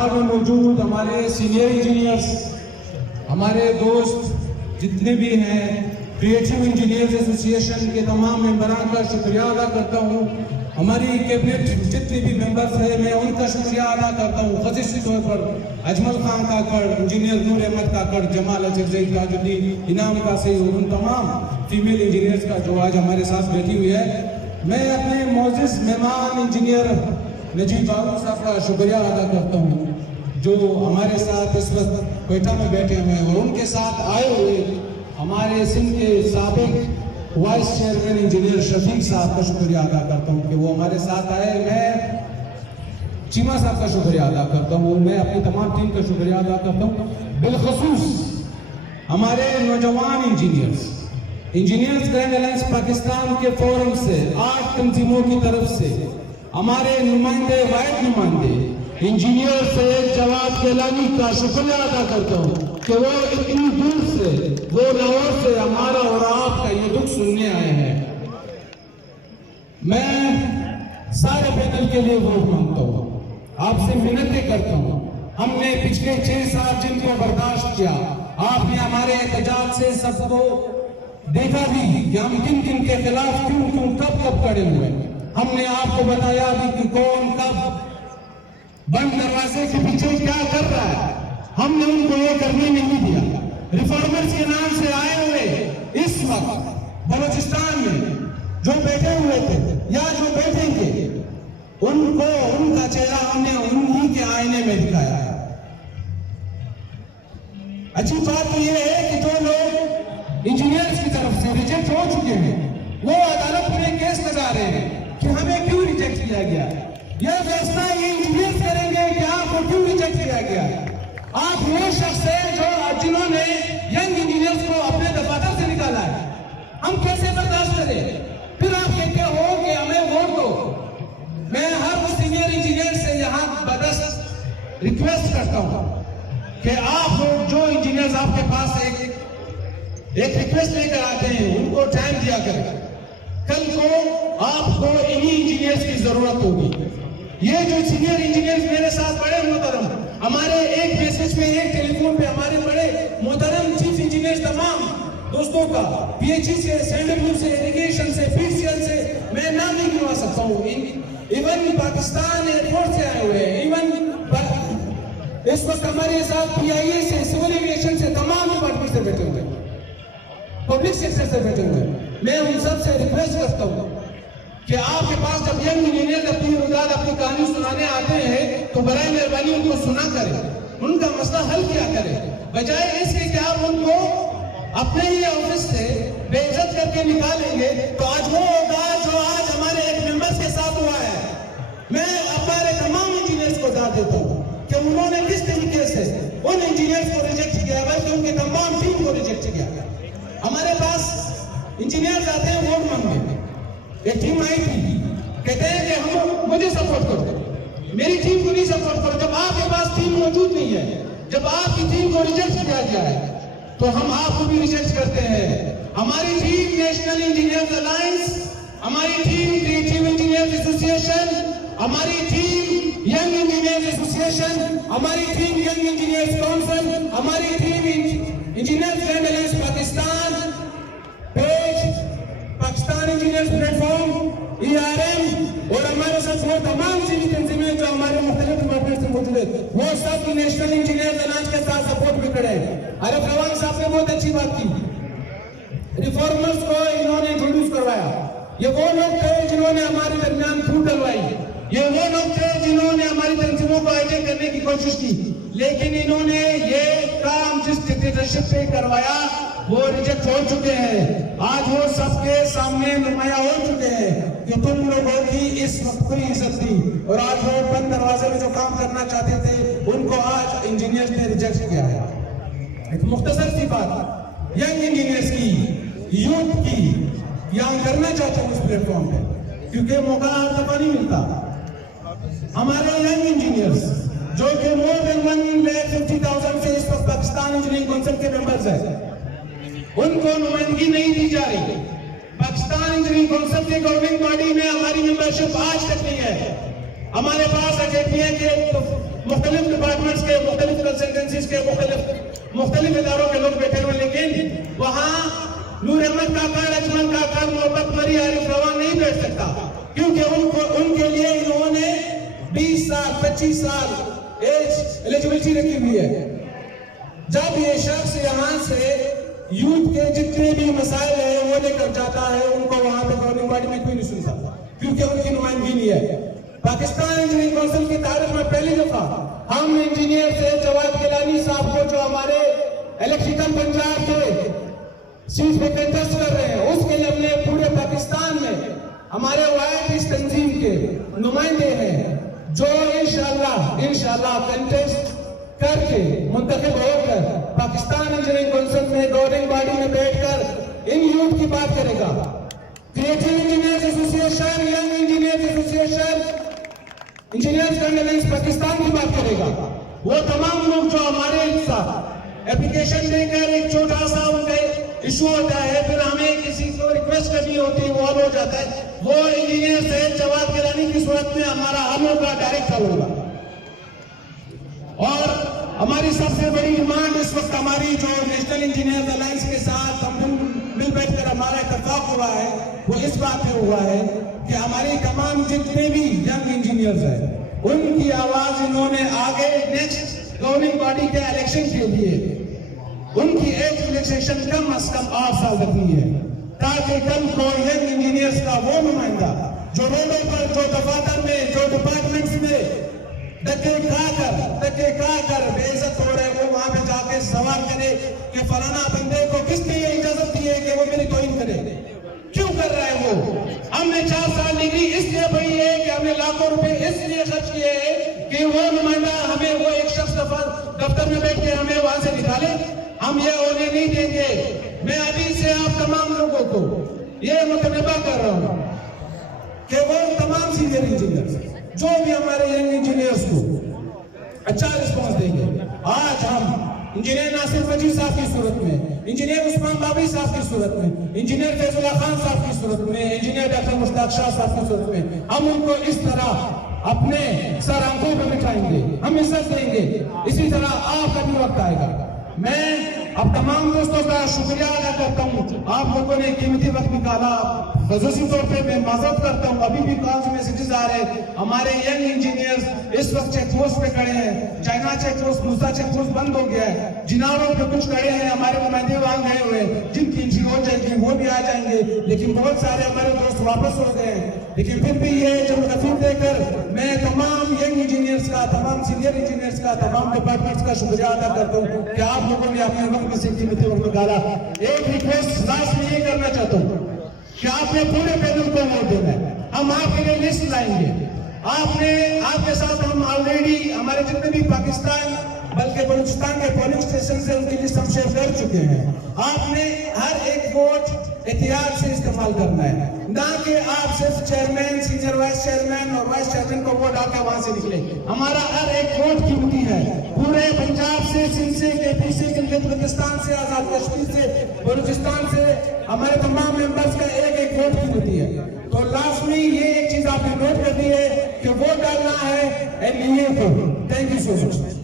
Hall میں موجود ہمارے سینئر انجینئرز، ہمارے دوست جتنے بھی ہیں، کریٹو انجینئرز ایسوسی ایشن کے تمام ممبران کا شکریہ ادا کرتا ہوں. ہماری کیبنٹ جتنے بھی ممبرز ہیں میں ان کا شکریہ ادا کرتا ہوں، خصوصی طور پر اجمل خان کاکڑ، انجینئر نور احمد کاکڑ، جمال اجرزئی، تاج الدین، انعام قاسی اور ان تمام فیمیل انجینئرز کا جو آج ہمارے ساتھ بیٹھی ہوئی ہے. میں اپنے معزز مہمان انجینئر نجیب بابو صاحب کا شکریہ ادا کرتا ہوں جو ہمارے ساتھ اس وقت کوئٹہ میں بیٹھے ہوئے ہیں، اور ان کے ساتھ آئے ہوئے ہمارے سندھ کے سابق وائس چیئرمین انجینئر شفیق صاحب کا شکریہ ادا کرتا ہوں کہ وہ ہمارے ساتھ آئے. میں چیمہ صاحب کا شکریہ ادا کرتا ہوں، میں اپنی تمام ٹیم کا شکریہ ادا کرتا ہوں. بالخصوص ہمارے نوجوان انجینئرز گرینڈ الائنس پاکستان کے فورم سے 8 تنظیموں کی طرف سے ہمارے نمائندے، واحد نمائندے انجینئر سید جواد گیلانی کا شکریہ ادا کرتا ہوں کہ وہ اتنی دور سے، وہ لاہور سے ہمارا اور آپ کا یہ دکھ سننے آئے ہیں. میں سارے پینل کے لیے ووٹ مانگتا ہوں، آپ سے منتیں کرتا ہوں. ہم نے پچھلے 6 سال جن کو برداشت کیا، آپ نے ہمارے احتجاج سے سب کو دیکھا بھی کہ ہم کن کن کے خلاف کیوں کب کھڑے ہوئے. ہم نے آپ کو بتایا بھی کہ کون کب بند دروازے کے پیچھے کیا کر رہا ہے. ہم نے ان کو یہ کرنے نہیں دیا. ریفارمرز کے نام سے آئے ہوئے اس وقت بلوچستان میں جو بیٹھے ہوئے تھے یا جو بیٹھیں گے، ان کو ان کا چہرہ ہم نے انہی کے آئینے میں دکھایا ہے. اچھی بات تو یہ ہے کہ جو لوگ انجینئرز کی طرف سے ریجیکٹ ہو چکے ہیں وہ عدالت میں کیس لگا رہے ہیں کہ ہمیں کیوں ریجیکٹ کیا گیا. یہ فیصلہ یہ انجینئرز کریں گے کہ آپ کو کیوں ریجیکٹ کیا گیا. آپ وہ شخص ہیں جنہوں نے ینگ انجینئرز کو اپنے دفاتر سے نکالا ہے. ہم کیسے برداشت کریں؟ پھر آپ کہتے ہو کہ ہمیں ووٹ دو. میں ہر سینئر انجینئر سے یہاں بدست ریکویسٹ کرتا ہوں کہ آپ جو انجینئرز آپ کے پاس ایک ریکویسٹ لے کر آتے ہیں ان کو ٹائم دیا کریں. کل کو آپ کو انہی انجینئرز کی ضرورت ہوگی. یہ جو سینئر انجینئرز میرے ساتھ بڑے محترم، ہمارے ایک میسج پہ، ایک ٹیلی فون پہ ہمارے بڑے محترم چیف انجینئرز تمام دوستوں کا، پی ایچ ای سے، سینڈر سے، ایریگیشن سے، پی سی ایل سے، میں نام نہیں گنوا سکتا ہوں. ایون پاکستان ایئر فورس سے آئے ہوئے ہیں، ایون اس وقت ہمارے ساتھ پی آئی اے سے، سول ایویشن سے، تمام ڈپارٹمنٹ سے بیٹھے ہوئے ہیں، پبلک سیکٹر سے بیٹھے ہوئے ہیں. میں ان سب سے ریکویسٹ کرتا ہوں کہ آپ کے پاس جب ینگ انجینئر اپنی روزگار اپنی کہانی سنانے آتے ہیں تو برائے مہربانی ان کو سنا کریں، ان کا مسئلہ حل کیا کریں، بجائے اس کے کہ آپ ان کو اپنے ہی آفس سے بے عزت کر کے نکالیں گے. تو آج وہ ہوگا جو آج ہمارے ایک ممبرز کے ساتھ ہوا ہے. میں ہمارے تمام انجینئرز کو داد دیتا ہوں کہ انہوں نے کس طریقے سے ان انجینئرز کو ریجیکٹ کیا، بلکہ ان کی تمام ٹیم کو ریجیکٹ کیا. ہمارے پاس انجینئرز آتے ہیں ووٹ مانگنے. ایک ٹیم آئی تھی، کہتے ہیں کہ ہم مجھے سپورٹ کرو، میری ٹیم کو نہیں سپورٹ کرو. جب آپ کے پاس ٹیم موجود نہیں ہے، جب آپ کی ٹیم کو ریجیکٹ کیا گیا ہے تو ہم آپ کو بھی ریجیکٹ کرتے ہیں. ہماری ٹیم نیشنل انجینئرز الائنس، ہماری team creative engineers association, ہماری team young engineers association, ہماری ٹیم ینگ انجینئرز کونسل، ہماری team engineers grand alliance Pakistan, Pakistan engineers platform, E R M, اور ہمارے ساتھ وہ تمام سیوی تنظیمیں جو ہمارے مختلف ڈپارٹمنٹ سے موجود ہیں، وہ سب نیشنل انجینئرز الائنس کے ساتھ سپورٹ میں کھڑے ہیں. عارف روان صاحب نے بہت اچھی بات کی، ریفارمرز کو انہوں نے انٹروڈیوس کروایا. یہ وہ لوگ تھے جنہوں نے ہمارے درمیان پھوٹ ڈلوائی، یہ وہ لوگ تھے جنہوں نے ہماری تنظیموں کو ہائیجیک کرنے کی کوشش کی، لیکن انہوں نے یہ کام جس ڈکٹیٹرشپ پہ کروایا وہ ریجیکٹ ہو چکے ہیں. آج وہ سب کے سامنے نمایاں ہو چکے ہیں کہ تم لوگوں کی اس وقت کوئی عزت تھی، اور آج وہ بند دروازے میں جو کام کرنا چاہتے تھے ان کو آج انجینئرز نے ریجیکٹ کیا ہے. ایک مختصر سی بات ینگ انجینئرز کی، یوتھ کی یہاں کرنا چاہتا ہوں اس پلیٹ فارم پہ، کیونکہ موقع ہر دفعہ نہیں ملتا. ہمارے ینگ انجینئرز جو کہ more than 150,000 سے اس وقت پاکستان انجینئرنگ کونسل کے ممبرز ہیں، ان کو نمائندگی نہیں دی جا رہی. پاکستان انجینئرنگ کونسل کے گورننگ باڈی میں ہماری ممبرشپ آج تک نہیں ہے. ہمارے پاس اکیڈمیا کے مختلف ڈپارٹمنٹس کے, مختلف کنسلٹنسیز کے, مختلف اداروں کے لوگ بیٹھے ہوئے, لیکن وہاں نور احمد کاکا, لکشمن کاکا, محبت مری, عارف رواں نہیں بیٹھ سکتا, کیونکہ ان کے لیے انہوں نے 20 سال 25 سال ایج ایلیجبلٹی رکھی ہوئی ہے. جب یہ شخص یہاں سے یوتھ کے جتنے بھی مسائل ہیں وہ لے کر جاتا ہے, ان کو وہاں پہ گورننگ باڈی میں کوئی نہیں سن سکتا, کیونکہ ان کی نمائندگی نہیں ہے. پاکستان انجینئرنگ کونسل کی تاریخ میں پہلی دفعہ ہم انجینئر سے جواد گیلانی صاحب کو, جو ہمارے الیکٹریکل پنجاب کے سیٹ پہ کنٹیسٹ کر رہے ہیں, اس کے لیے ہم نے پورے پاکستان میں ہمارے وائٹ اس تنظیم کے نمائندے ہیں جو انشاءاللہ کنٹیسٹ کر کے منتخب ہو کر پاکستان انجینئرنگ کونسل میں گورننگ باڈی میں بیٹھ کر ان یوتھ کی بات کرے گا. کریٹو انجینئرز ایسوسی ایشن, ینگ انجینئرز ایسوسی ایشن, انجینئرز کنڈلنس پاکستان کی بات کرے گا. وہ تمام لوگ جو ہمارے ساتھ اپلیکیشن دے کر ایک چھوٹا سا ان کا ایشو ہوتا ہے, پھر ہمیں کسی کو ریکویسٹ کرنی ہوتی ہے, وہ حل ہو جاتا ہے, وہ انجینئر سے جواد گیلانی کی صورت میں ہمارا حل ہوگا, ڈائریکٹ حل ہوگا. اور ہماری سب سے بڑی ڈیمانڈ اس وقت ہماری جو نیشنل انجینئرز الائنس کے ساتھ ہم مل بیٹھ کر ہمارا اتفاق ہوا ہے, وہ اس بات پہ ہوا ہے کہ ہماری تمام جتنے بھی ینگ انجینئرز ہیں ان کی آواز انہوں نے آگے نیکسٹ گورننگ باڈی کے الیکشن کے لیے ان کی ایج ریلیکسیشن کم از کم 8 سال رکھنی ہے, تاکہ کل کو ینگ انجینئرز کا وہ نمائندہ جو روڈوں پر, جو دفاتر میں, جو ڈپارٹمنٹس میں دکے کھا کر بے عزت ہو رہے, وہ وہاں پہ جا کے سوال کرے کہ فلانا بندے کو کس نے یہ اجازت دی ہے کہ وہ میری توہین کرے, کیوں کر رہا ہے وہ. ہم نے 4 سال ڈگری اس لیے پڑھی ہے کہ ہم نے لاکھوں روپے اس لیے خرچ کیے ہیں کہ وہ نمائندہ ہمیں, وہ ایک شخص دفتر میں بیٹھ کے ہمیں وہاں سے نکالے. ہم یہ ہونے نہیں دیں گے. میں ابھی سے آپ تمام لوگوں کو یہ مطالبہ کر رہا ہوں کہ وہ تمام سینئر انجینئرز جو بھی ہمارے ینگ انجینئرز کو اچھا رسپانس دیں گے. آج ہم انجینئر ناصر وجیح صاحب کی صورت میں, انجینئر عثمان بابی صاحب کی صورت میں, انجینئر فیض اللہ خان صاحب کی صورت میں, انجینئر ڈاکٹر مشتاق شاہ صاحب کی صورت میں ہم ان کو اس طرح اپنے سر آنکھوں پہ بٹھائیں گے, ہم عزت دیں گے. اسی طرح آپ کا بھی وقت آئے گا. میں اب تمام دوستوں کا شکریہ ادا کرتا ہوں, آپ لوگوں نے قیمتی وقت نکالا. خصوصی طور پہ میں معذرت کرتا ہوں, ابھی بھی کالز میسیجز آ رہے ہیں. ہمارے ینگ انجینئرز اس وقت چیک پوسٹ پہ کھڑے ہیں, چائنا چیک پوسٹ, موسا چیک پوسٹ بند ہو گیا ہے, جناروں پہ کچھ کھڑے ہیں, ہمارے نمائندے وہاں گئے ہوئے ہیں, جن کی انٹری ہو جائے گی وہ بھی آ جائیں گے, لیکن بہت سارے ہمارے دوست واپس ہو گئے ہیں. لیکن پھر بھی یہ جب تفریح دے کر میں تمام ینگ انجینئرز کا, تمام سینئر انجینئرز کا, تمام ڈپارٹمنٹس کا شکریہ ادا کرتا ہوں کہ آپ لوگوں نے اپنے وقت میں سے قیمتی وقت نکالا. ایک ریکویسٹ لاسٹ میں یہ کرنا چاہتا ہوں کہ آپ نے پورے پینل کو ووٹ دینا ہے. ہم آپ کے لیے لسٹ لائیں گے. آپ کے ساتھ ہم آلریڈی ہمارے جتنے بھی پاکستان بلکہ بلوچستان کے پولنگ اسٹیشن سے ان کی لسٹ ہم شیئر کر چکے ہیں. آپ نے ہر ایک ووٹ احتیاط سے استعمال کرنا ہے, نہ کہ آپ صرف چیئرمین, سینئر وائس چیئرمین اور وائس چیئرمین کو ووٹ ڈال کے وہاں سے نکلے. ہمارا ہر ایک ووٹ قیمتی ہے. پورے پنجاب سے, سندھ سے, کے پی سے, گلگت بلتستان سے, آزاد کشمیر سے, بلوچستان سے ہمارے تمام ممبرز کا ایک ایک ووٹ قیمتی ہے. تو لازمی یہ ایک چیز آپ نے نوٹ کرنی ہے کہ ووٹ ڈالنا ہے. Thank you so much.